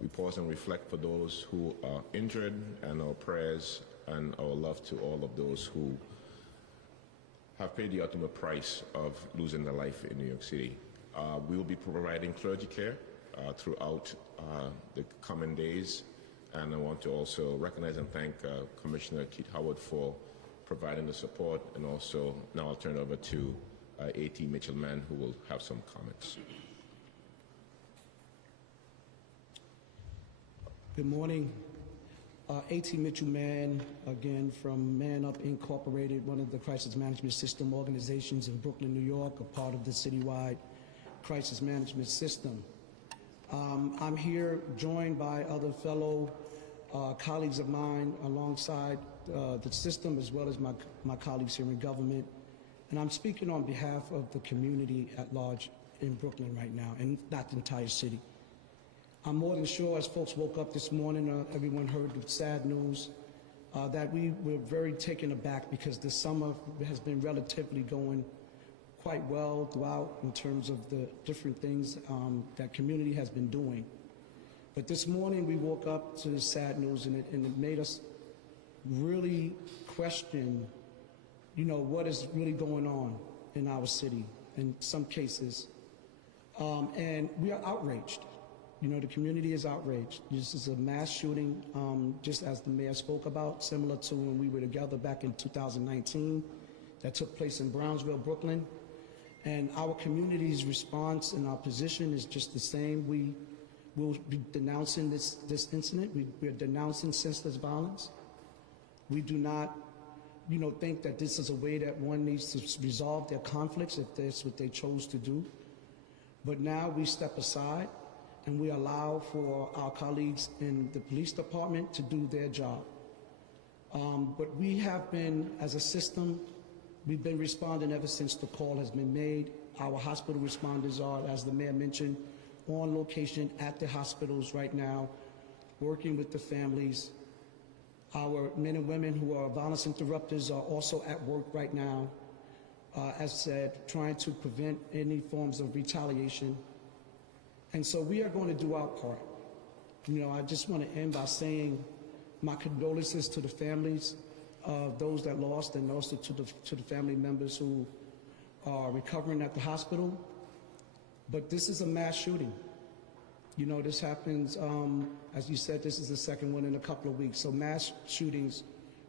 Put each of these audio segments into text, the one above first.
We pause and reflect for those who are injured, and our prayers and our love to all of those who have paid the ultimate price of losing their life in New York City. We will be providing clergy care throughout the coming days, and I want to also recognize and thank Commissioner Keith Howard for providing the support, and also now I'll turn it over to A.T. Mitchell-Mann, who will have some comments. Good morning. A.T. Mitchell-Mann, again from Man Up Incorporated, one of the crisis management system organizations in Brooklyn, New York, a part of the citywide crisis management system. I'm here joined by other fellow colleagues of mine alongside the system, as well as my colleagues here in government. And I'm speaking on behalf of the community at large in Brooklyn right now, and not the entire city. I'm more than sure, as folks woke up this morning, everyone heard the sad news that we were very taken aback because the summer has been relatively going quite well throughout in terms of the different things that community has been doing. But this morning we woke up to this sad news, and it made us really question, what is really going on in our city in some cases. And we are outraged. The community is outraged. This is a mass shooting, just as the mayor spoke about, similar to when we were together back in 2019, that took place in Brownsville, Brooklyn. And our community's response and our position is just the same. We will be denouncing this incident. We're denouncing senseless violence. We do not, think that this is a way that one needs to resolve their conflicts if that's what they chose to do. But now we step aside and we allow for our colleagues in the police department to do their job. But we have been, as a system, we've been responding ever since the call has been made. Our hospital responders are, as the mayor mentioned, on location at the hospitals right now, working with the families. Our men and women who are violence interrupters are also at work right now, as said, trying to prevent any forms of retaliation. And so we are going to do our part. I just want to end by saying my condolences to the families of those that lost, and also to the family members who are recovering at the hospital. But this is a mass shooting. This happens, as you said, this is the second one in a couple of weeks. So mass shootings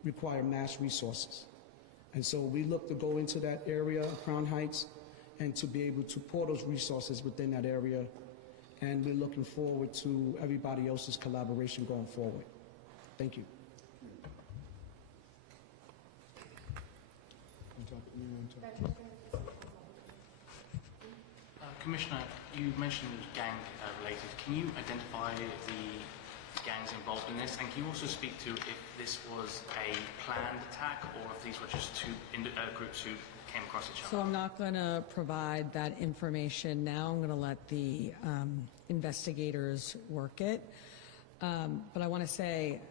require mass resources. And so we look to go into that area of Crown Heights and to be able to pour those resources within that area. And we're looking forward to everybody else's collaboration going forward. Thank you. Commissioner, you mentioned gang related. Can you identify the gangs involved in this? And can you also speak to if this was a planned attack or if these were just two groups who came across each other? So I'm not going to provide that information now. I'm going to let the investigators work it. But I want to say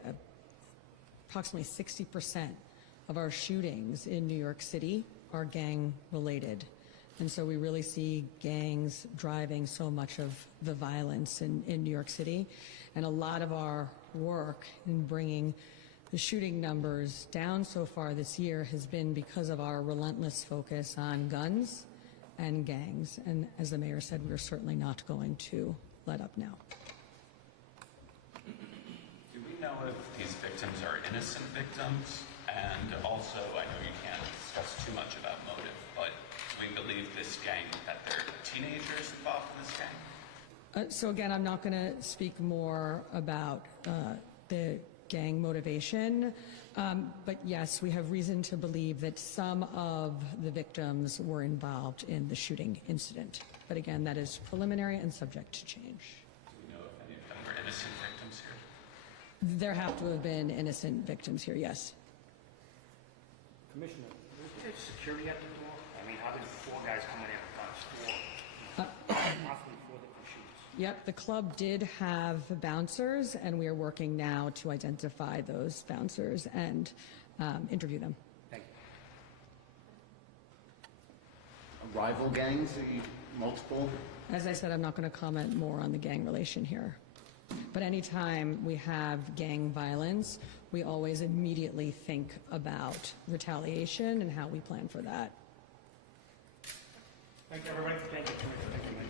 approximately 60% of our shootings in New York City are gang related. And so we really see gangs driving so much of the violence in New York City. And a lot of our work in bringing the shooting numbers down so far this year has been because of our relentless focus on guns and gangs. And as the mayor said, we're certainly not going to let up now. Do we know if these victims are innocent victims? And also, I know you can't discuss too much about motive, but do we believe this gang, that there are teenagers involved in this gang? So again, I'm not going to speak more about the gang motivation, but yes, we have reason to believe that some of the victims were involved in the shooting incident. But again, that is preliminary and subject to change. Do we know if any of them were innocent victims here? There have to have been innocent victims here, yes. Commissioner, was there security at the door? I mean, how did 4 guys come in at guns? 4, possibly 4 different shooters. Yep, the club did have bouncers, and we are working now to identify those bouncers and interview them. Thank you. Rival gangs, multiple? As I said, I'm not going to comment more on the gang relation here. But anytime we have gang violence, we always immediately think about retaliation and how we plan for that. Thank you, everybody. Thank you. Thank you.